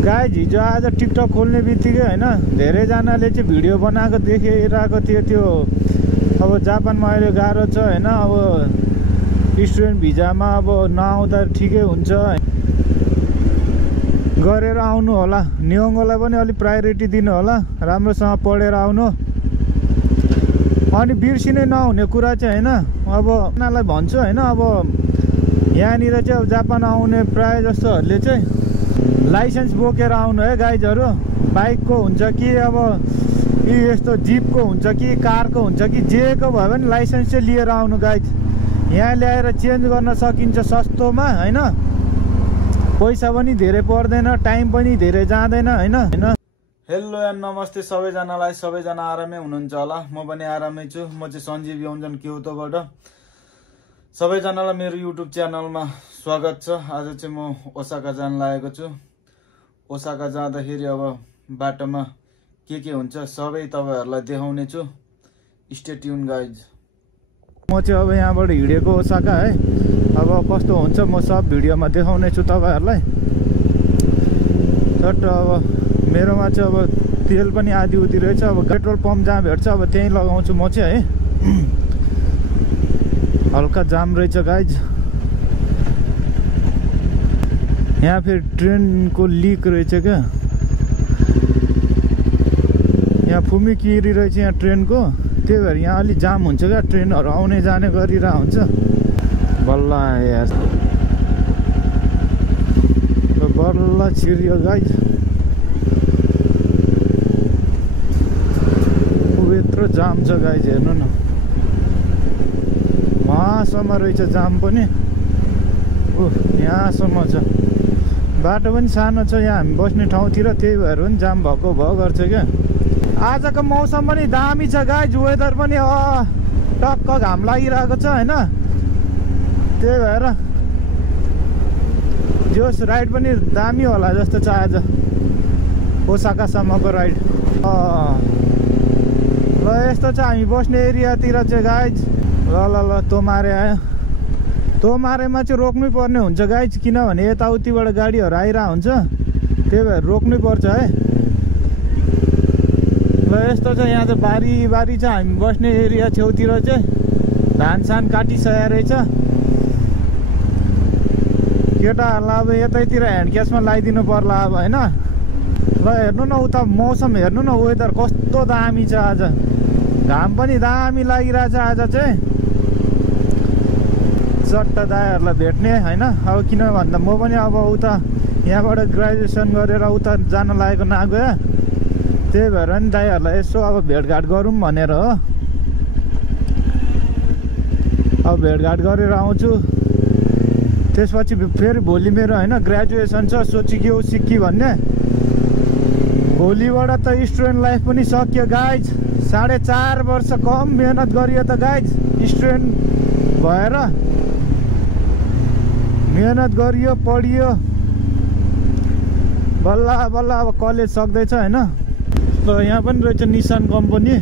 Guys हिजो आज TikTok खोल्ने बित्तिकै हैन धेरैजनाले चाहिँ भिडियो बनाएको देखिरहेको थियो। त्यो अब जापानमा अहिले गाह्रो छ हैन, अब स्टुडेन्ट भिजामा अब नआउँदा ठिकै हुन्छ गरेर आउनु होला। नियोङ्गोलाई पनि अलिक प्रायोरिटी दिनु होला, राम्रोसँग पढेर आउनु। अनि बिर्सिनै नहुने कुरा चाहिँ हैन, अब उनीहरूलाई भन्छु हैन, अब यहाँनिर चाहिँ अब जापान आउने प्राय जस्तोहरूले चाहिँ लाइसेन्स बोकेर आउनु है गाइजहरू। बाइकको हुन्छ कि अब यस्तो जिपको हुन्छ कि कारको हुन्छ कि जेको भयो भने लाइसेन्स चाहिँ लिएर आउनु गाइज। यहाँ ल्याएर चेन्ज गर्न सकिन्छ सस्तोमा हैन, पैसा पनि धेरै पर्दैन, टाइम पनि धेरै जाँदैन हैन। हेलो एन्ड नमस्ते सबैजनालाई, सबैजना आरामै हुनुहुन्छ होला। म पनि आरामै छु। म चाहिँ सञ्जीव योन्जन क्योतोबाट। सबैजनालाई मेरो युट्युब च्यानलमा स्वागत छ। आज चाहिँ म ओसाका जान लागेको छु। ओसाका जाँदाखेरि अब बाटोमा के हुन्छ सबै तपाईहरुलाई देखाउने छु। Stay tune guys. म चाहिँ अब यहाँबाट हिँडेको ओसाका है, अब कस्तो हुन्छ म सब भिडियोमा देखाउने छु तपाईहरुलाई। तर अब मेरोमा चाहिँ अब तेल पनि आधी उति रहेछ। अब पेट्रोल पम्प जहाँ भेट्छ अब त्यहीँ लगाउँछु म चाहिँ है। हल्का जाम रहेछ गाइज। यहाँ फेरि ट्रेनको लिक रहेछ क्या, यहाँ फुमिकिरी रहेछ यहाँ ट्रेनको, त्यही भएर यहाँ अलि जाम हुन्छ क्या, ट्रेनहरू आउने जाने गरिरहेको हुन्छ। बल्ल यार बल्ल छिर्यो गाइज। यत्रो जाम छ गाइज, हेर्नु न वहाँसम्म रहेछ जाम पनि। यहाँसम्म छ, बाटो पनि सानो छ यहाँ हामी बस्ने ठाउँतिर, त्यही भएर पनि जाम भएको भयो गर्छ क्या। आजको मौसम पनि दामी छ गाइज, वेदर पनि टक्क घाम लागिरहेको छ हैन, त्यही भएर जोस राइड पनि दामी होला जस्तो छ आज ओसाकासम्मको राइड। ल यस्तो छ हामी बस्ने एरियातिर चाहिँ गाइज। ल ल ल तोमारे आयो। तोमारेमा चाहिँ रोक्नै पर्ने हुन्छ गाइज, किनभने यताउतिबाट गाडीहरू आइरहेको हुन्छ, त्यही भएर रोक्नै पर्छ है। ल यस्तो छ यहाँ चाहिँ बारी छ हामी बस्ने एरिया छेउतिर चाहिँ। धान सान काटिसकेको रहेछ केटाहरूलाई, अब यतैतिर ह्यान्ड क्यासमा लगाइदिनु पर्ला अब होइन। ल हेर्नु न उता मौसम हेर्नु न, वेदर कस्तो दामी छ आज, घाम पनि दामी लागिरहेछ आज चाहिँ। चट्ट दाइहरूलाई भेट्ने होइन, अब किन भन्दा म पनि अब उता यहाँबाट ग्रेजुएसन गरेर उता जान लागेको नागोया, त्यही भएर नि दाइहरूलाई यसो अब भेटघाट गरौँ भनेर हो। अब भेटघाट गरेर आउँछु। त्यसपछि फेरि भोलि मेरो होइन ग्रेजुएसन छ, सोचिक्यो सिक्की भन्ने। भोलिबाट त स्टुडेन्ट लाइफ पनि सक्यो गाइज। 4.5 वर्ष कम मेहनत गरियो त गाइज, स्टुडेन्ट भएर मेहनत गरियो, पढियो, बल्ल बल्ल अब कलेज सक्दैछ होइन। ल यहाँ पनि रहेछ निसान कम्पनी,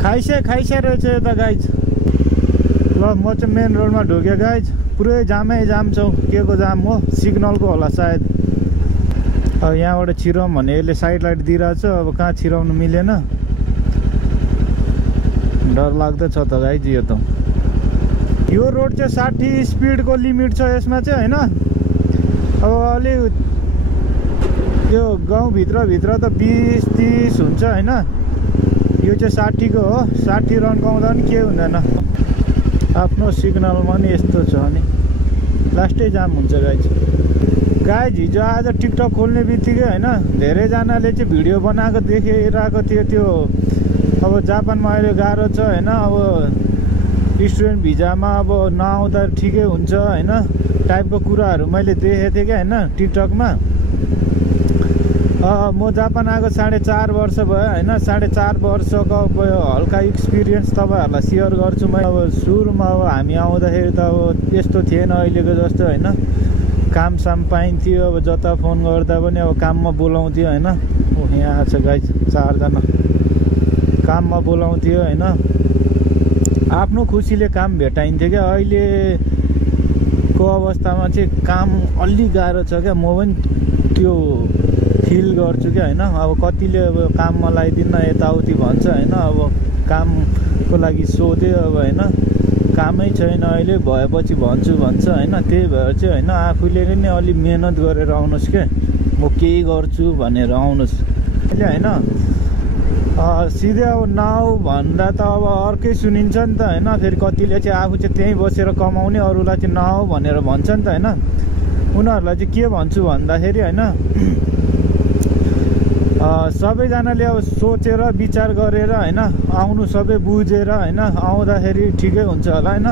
खाइसे रहेछ यता गाइज। ल म चाहिँ मेन रोडमा ढुकेँ गाइज, पुरै जामै जाम छ। के को जाम हो, सिग्नलको होला सायद। अब यहाँबाट छिराउँ भने यसले साइड लाइट दिइरहेछ, अब कहाँ छिराउनु मिलेन, डर लाग्दो छ त गाइज। यो त यो रोड चाहिँ 60 स्पिडको लिमिट छ यसमा चाहिँ होइन। अब अलि यो गाउँभित्र त 20-30 हुन्छ होइन, यो चाहिँ 60 को हो। 60 रन्काउँदा पनि केही हुँदैन। आफ्नो सिग्नलमा नि यस्तो छ अनि लास्टै जाम हुन्छ गाइज। हिजो आज टिकटक खोल्ने बित्तिकै होइन धेरैजनाले चाहिँ भिडियो बनाएको देखिरहेको थियो। त्यो अब जापानमा अहिले गाह्रो छ होइन, अब स्टुडेन्ट भिजामा अब नआउँदा ठिकै हुन्छ होइन टाइपको कुराहरू मैले देखेको थिएँ क्या होइन टिकटकमा। म जापान आएको 4.5 वर्ष भयो होइन। 4.5 वर्षको हल्का एक्सपिरियन्स तपाईँहरूलाई सेयर गर्छु म। अब सुरुमा अब हामी आउँदाखेरि त अब यस्तो थिएन अहिलेको जस्तो होइन, काम साम पाइन्थ्यो। अब जता फोन गर्दा पनि अब काममा बोलाउँथ्यो होइन। यहाँ छ गाइज 4 जना काममा बोलाउँथ्यो होइन, आफ्नो खुसीले काम भेटाइन्थ्यो क्या। अहिलेको अवस्थामा चाहिँ काम अलि गाह्रो छ क्या। म पनि त्यो फिल गर्छु क्या होइन। अब कतिले अब काममा लगाइदिन्न यताउति भन्छ होइन। अब कामको लागि सोधेँ अब होइन, कामै छैन अहिले, भएपछि भन्छु भन्छ होइन। त्यही भएर चाहिँ होइन आफूले नै अलि मेहनत गरेर आउनुहोस् क्या। म केही गर्छु भनेर आउनुहोस् अहिले होइन। सिधै अब नआऊ भन्दा त अब अर्कै सुनिन्छ नि त होइन। फेरि कतिले चाहिँ आफू चाहिँ त्यहीँ बसेर कमाउने, अरूलाई चाहिँ नआऊ भनेर भन्छ नि त होइन। उनीहरूलाई चाहिँ के भन्छु भन्दाखेरि होइन, सबैजनाले अब सोचेर विचार गरेर होइन आउनु, सबै बुझेर होइन आउँदाखेरि ठिकै हुन्छ होला होइन।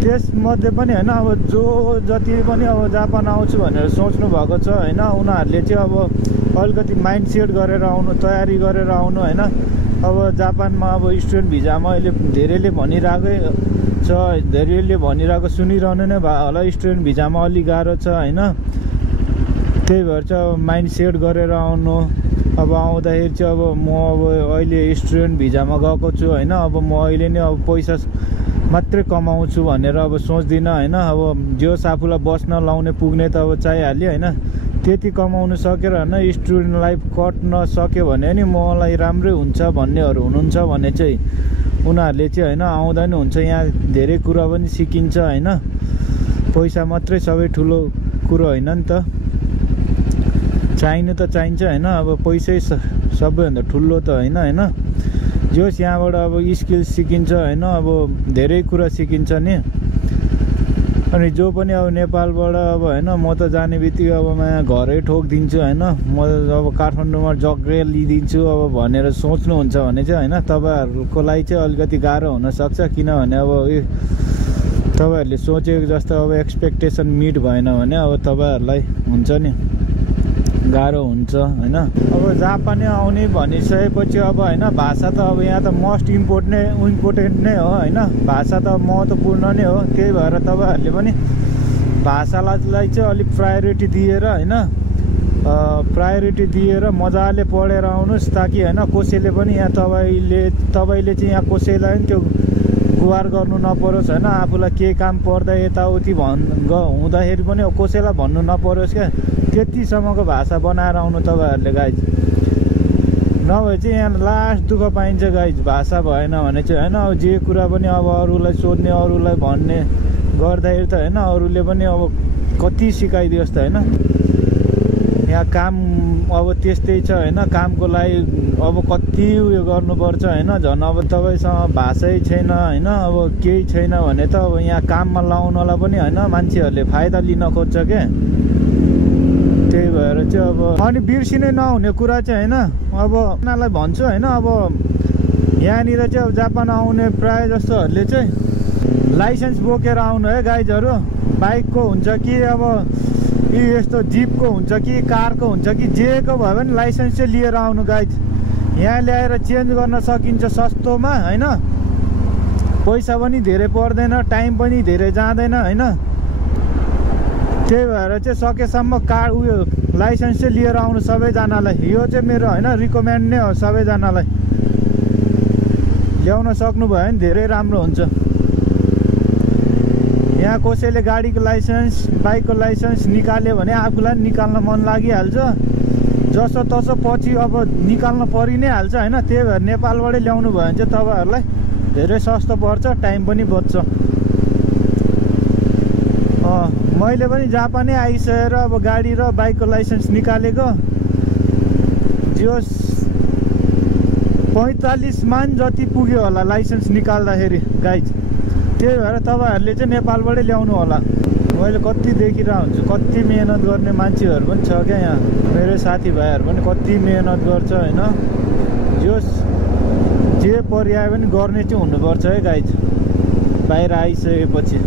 त्यसमध्ये पनि होइन अब जो जति पनि अब जापान आउँछु भनेर सोच्नु भएको छ होइन, उनीहरूले चाहिँ अब अलिकति माइन्ड सेट गरेर आउनु, तयारी गरेर आउनु होइन। अब जापानमा अब स्टुडेन्ट भिजामा अहिले धेरैले भनिरहेकै छ, धेरैले भनिरहेको सुनिरहनु नै भयो होला, स्टुडेन्ट भिजामा अलिक गाह्रो छ होइन। त्यही भएर चाहिँ अब माइन्ड सेट गरेर आउनु। अब आउँदाखेरि चाहिँ अब म अब अहिले स्टुडेन्ट भिजामा गएको छु होइन। अब म अहिले नै अब पैसा मात्रै कमाउँछु भनेर अब सोच्दिनँ होइन। अब जोस् आफूलाई बस्न लाउने पुग्ने त अब चाहिहाल्यो होइन। त्यति कमाउनु सकेर होइन स्टुडेन्ट लाइफ कट्न सक्यो भने नि मलाई राम्रै हुन्छ भन्नेहरू हुनुहुन्छ भने चाहिँ उनीहरूले चाहिँ होइन आउँदा नि हुन्छ। यहाँ धेरै कुरा पनि सिकिन्छ होइन। पैसा मात्रै सबै ठुलो कुरो होइन नि त, चाहिनु त चाहिन्छ होइन। अब पैसै सबैभन्दा ठुलो त होइन। जोस् यहाँबाट अब स्किल सिकिन्छ होइन, अब धेरै कुरा सिकिन्छ नि। अनि जो पनि अब नेपालबाट अब होइन म त जाने बित्तिकै अब म घरै ठोकिदिन्छु होइन, म अब काठमाडौँमा जग्गा लिइदिन्छु अब भनेर सोच्नुहुन्छ भने चाहिँ होइन तपाईँहरूको लागि चाहिँ अलिकति गाह्रो हुनसक्छ। किनभने अब तपाईँहरूले सोचेको जस्तो अब एक्सपेक्टेसन मिट भएन भने अब तपाईँहरूलाई हुन्छ नि गाह्रो हुन्छ होइन। अब जापानै आउने भनिसकेपछि अब होइन भाषा त अब यहाँ त मोस्ट इम्पोर्टेन्ट नै हो होइन। भाषा त महत्त्वपूर्ण नै हो। त्यही भएर तपाईँहरूले पनि भाषालाई चाहिँ अलिक प्रायोरिटी दिएर होइन, प्रायोरिटी दिएर मजाले पढेर आउनुहोस्, ताकि होइन कसैले पनि यहाँ तपाईँले चाहिँ यहाँ कसैलाई पनि त्यो गुहार गर्नु नपरोस् होइन। आफूलाई केही काम पर्दा यताउति हुँदाखेरि पनि कसैलाई भन्नु नपरोस् क्या। त्यतिसम्मको भाषा बनाएर आउनु तपाईँहरूले गाइज, नभए चाहिँ यहाँ लास्ट दुःख पाइन्छ गाइज। भाषा भएन भने चाहिँ होइन अब जे कुरा पनि अब अरूलाई सोध्ने, अरूलाई भन्ने गर्दाखेरि त होइन अरूले पनि अब कति सिकाइदियोस् त होइन। यहाँ काम अब त्यस्तै छ होइन। कामको लागि अब कति उयो गर्नुपर्छ होइन। झन् अब तपाईँसँग भाषै छैन होइन, अब केही छैन भने त अब यहाँ काममा लाउनलाई पनि होइन मान्छेहरूले फाइदा लिन खोज्छ क्या। त्यही भएर चाहिँ अब अनि बिर्सिनै नहुने कुरा चाहिँ होइन, अब उनीहरूलाई भन्छु होइन। अब यहाँनिर चाहिँ अब जापान आउने प्रायः जस्तोहरूले चाहिँ लाइसेन्स बोकेर आउनु है गाइजहरू। बाइकको हुन्छ कि अब यस्तो जिपको हुन्छ कि कारको हुन्छ कि जेको भयो भने लाइसेन्स चाहिँ लिएर आउनु गाइज। यहाँ ल्याएर चेन्ज गर्न सकिन्छ सस्तोमा होइन। पैसा पनि धेरै पर्दैन, टाइम पनि धेरै जाँदैन होइन। त्यही भएर चाहिँ सकेसम्म उयो लाइसेन्स चाहिँ लिएर आउनु सबैजनालाई। यो चाहिँ मेरो होइन रिकमेन्ड नै हो सबैजनालाई। ल्याउन सक्नुभयो भने धेरै राम्रो हुन्छ। यहाँ कसैले गाडीको लाइसेन्स, बाइकको लाइसेन्स निकाल्यो भने आफूलाई निकाल्न मन लागिहाल्छ। जसो तसो पछि अब निकाल्न परि नै हाल्छ होइन। त्यही भएर नेपालबाटै ल्याउनु भयो भने चाहिँ तपाईँहरूलाई धेरै सस्तो पर्छ, टाइम पनि बच्छ। मैले पनि जापानै आइसकेर अब गाडी र बाइकको लाइसेन्स निकालेको। जोस् 45 मान जति पुग्यो होला लाइसेन्स निकाल्दाखेरि गाइज। त्यही भएर तपाईँहरूले चाहिँ नेपालबाटै ल्याउनु होला। मैले कति देखिरहेको हुन्छु, कति मेहनत गर्ने मान्छेहरू पनि छ क्या यहाँ। मेरो साथीभाइहरू पनि कति मेहनत गर्छ होइन। जोस् जे परिआयो पनि गर्ने चाहिँ हुनुपर्छ है गाइज। बाहिर आइसकेपछि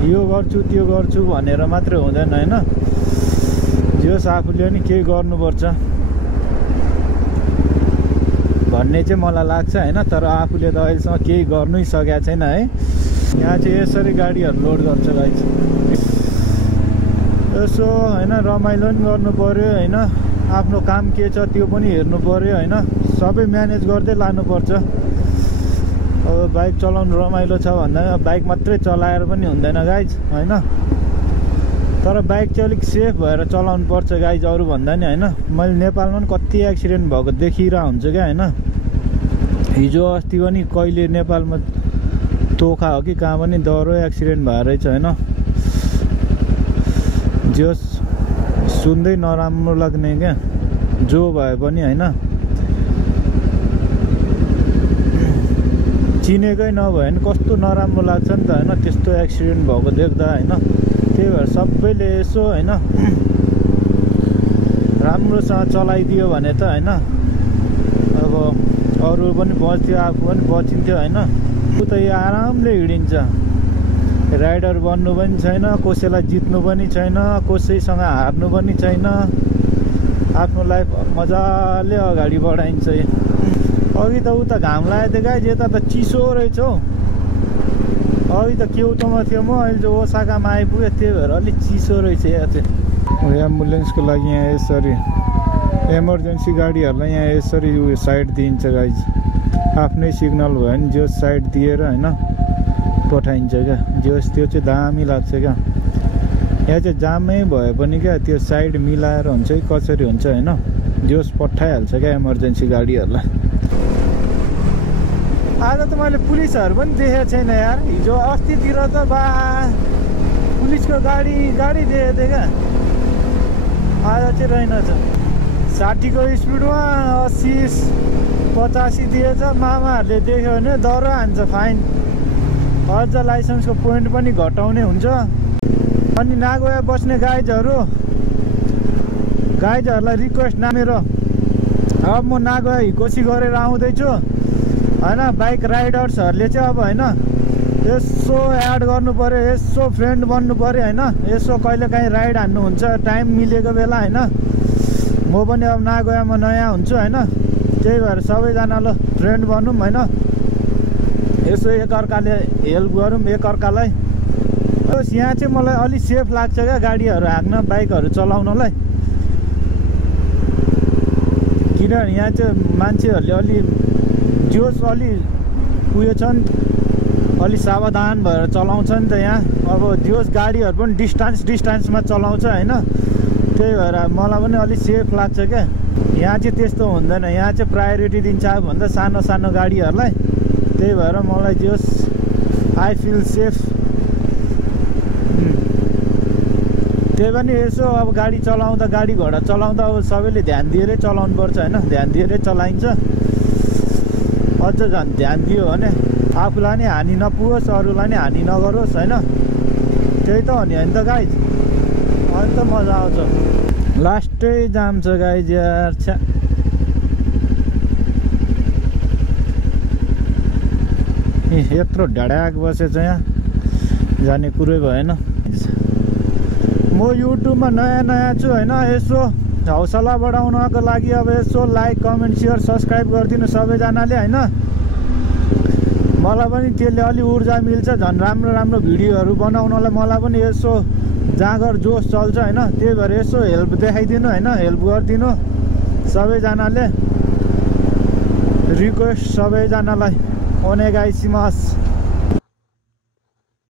यो गर्छु त्यो गर्छु भनेर मात्रै हुँदैन होइन। जोस् आफूले पनि केही गर्नुपर्छ भन्ने चाहिँ मलाई लाग्छ होइन। तर आफूले त अहिलेसम्म केही गर्नै सकेको छैन है। यहाँ चाहिँ यसरी गाडीहरू लोड गर्छ गाइज। यसो होइन रमाइलो पनि गर्नु पऱ्यो होइन। आफ्नो काम के छ त्यो पनि हेर्नु पऱ्यो होइन। सबै म्यानेज गर्दै लानुपर्छ। अब बाइक चलाउनु रमाइलो छ भन्दा बाइक मात्रै चलाएर पनि हुँदैन गाइज होइन। तर बाइक चाहिँ अलिक सेफ भएर चलाउनु पर्छ गाइज, अरू भन्दा नि होइन। मैले नेपालमा पनि कति एक्सिडेन्ट भएको देखिरहेको हुन्छ क्या होइन। हिजो अस्ति पनि कहिले नेपालमा तोखा हो कि कहाँ पनि डह्रो एक्सिडेन्ट भएर रहेछ होइन। जस सुन्दै नराम्रो लाग्ने क्या, जो भए पनि होइन। चिनेकै नभए नि कस्तो नराम्रो लाग्छ नि त होइन, त्यस्तो एक्सिडेन्ट भएको देख्दा होइन। त्यही भएर सबैले यसो होइन राम्रोसँग चलाइदियो भने त होइन, अब अरू पनि बच्थ्यो, आफू पनि बचिन्थ्यो होइन। ऊ त यो आरामले हिँडिन्छ, राइडर बन्नु पनि छैन, कसैलाई जित्नु पनि छैन, कसैसँग हार्नु पनि छैन, आफ्नो लाइफ मजाले अगाडि बढाइन्छ। अघि त उता घाम लागेको थियो गाइज, यता त चिसो रहेछ हौ। अघि त क्योटोमा थियो म, अहिले चाहिँ ओसाकामा आइपुग्यो, त्यही भएर अलिक चिसो रहेछ यहाँ चाहिँ। एम्बुलेन्सको लागि यहाँ यसरी इमर्जेन्सी गाडीहरूलाई यहाँ यसरी उयो साइड दिइन्छ गाइज। आफ्नै सिग्नल भयो भने जो साइड दिएर होइन पठाइन्छ क्या, जोस् त्यो चाहिँ दामी लाग्छ क्या। यहाँ चाहिँ जामै भए पनि क्या त्यो साइड मिलाएर हुन्छ कि कसरी हुन्छ होइन, जोस् पठाइहाल्छ क्या इमर्जेन्सी गाडीहरूलाई। आज त मैले पुलिसहरू पनि देखेको छैन यार। हिजो अस्तितिर त बा पुलिसको गाडी देखेको थिएँ क्या, आज चाहिँ रहेनछ। 60को स्पिडमा 80-85 दिएछ। मामाहरूले देख्यो भने डह्रो हान्छ, फाइन। अझ लाइसेन्सको पोइन्ट पनि घटाउने हुन्छ। अनि नागोया बस्ने गाइजहरूलाई रिक्वेस्ट ना मेरो, अब म नागोया हिकोसी गरेर आउँदैछु होइन। बाइक राइडर्सहरूले चाहिँ अब होइन यसो एड गर्नु पऱ्यो, यसो फ्रेन्ड बन्नु पऱ्यो होइन। यसो कहिलेकाहीँ राइड हान्नुहुन्छ टाइम मिलेको बेला होइन। म पनि अब नागोयामा नयाँ हुन्छु होइन, त्यही भएर सबैजनाले फ्रेन्ड बनौँ होइन। यसो एकअर्काले हेल्प गरौँ एकअर्कालाई। बस यहाँ चाहिँ मलाई अलिक सेफ लाग्छ क्या गाडीहरू हाँक्न, बाइकहरू चलाउनलाई। किनभने यहाँ चाहिँ मान्छेहरूले अलि जोस अलि उयो छन्, अलि सावधान भएर चलाउँछ नि त यहाँ। अब जोस गाडीहरू पनि डिस्टेन्समा चलाउँछ होइन, त्यही भएर मलाई पनि अलिक सेफ लाग्छ क्या। यहाँ चाहिँ त्यस्तो हुँदैन, यहाँ चाहिँ प्रायोरिटी दिन्छ आफूभन्दा सानो सानो गाडीहरूलाई। त्यही भएर मलाई जोस आई फिल सेफ। त्यही पनि यसो अब गाडी चलाउँदा गाडी घोडा चलाउँदा अब सबैले ध्यान दिएरै चलाउनु पर्छ होइन, ध्यान दिएरै चलाइन्छ। अझ झन् ध्यान दियो भने आफूलाई नि हानि नपुगोस्, अरूलाई नि हानि नगरोस् होइन। त्यही त हो नि होइन त गाइज, अनि त मजा आउँछ। लास्टै जाम छ गाइज यार, छ्या। यत्रो ढड्याक बसेछ यहाँ, जाने कुरै भएन। म युट्युबमा नयाँ छु होइन, यसो हौसला बढाउनको लागि अब यसो लाइक कमेन्ट सेयर सब्सक्राइब गरिदिनु सबैजनाले होइन। मलाई पनि त्यसले अलि ऊर्जा मिल्छ, झन् राम्रो भिडियोहरू बनाउनलाई मलाई पनि यसो जाँगर जोस चल्छ होइन। त्यही भएर यसो हेल्प देखाइदिनु होइन, हेल्प गरिदिनु सबैजनाले। रिक्वेस्ट सबैजनालाई ओनेगाइसिमास।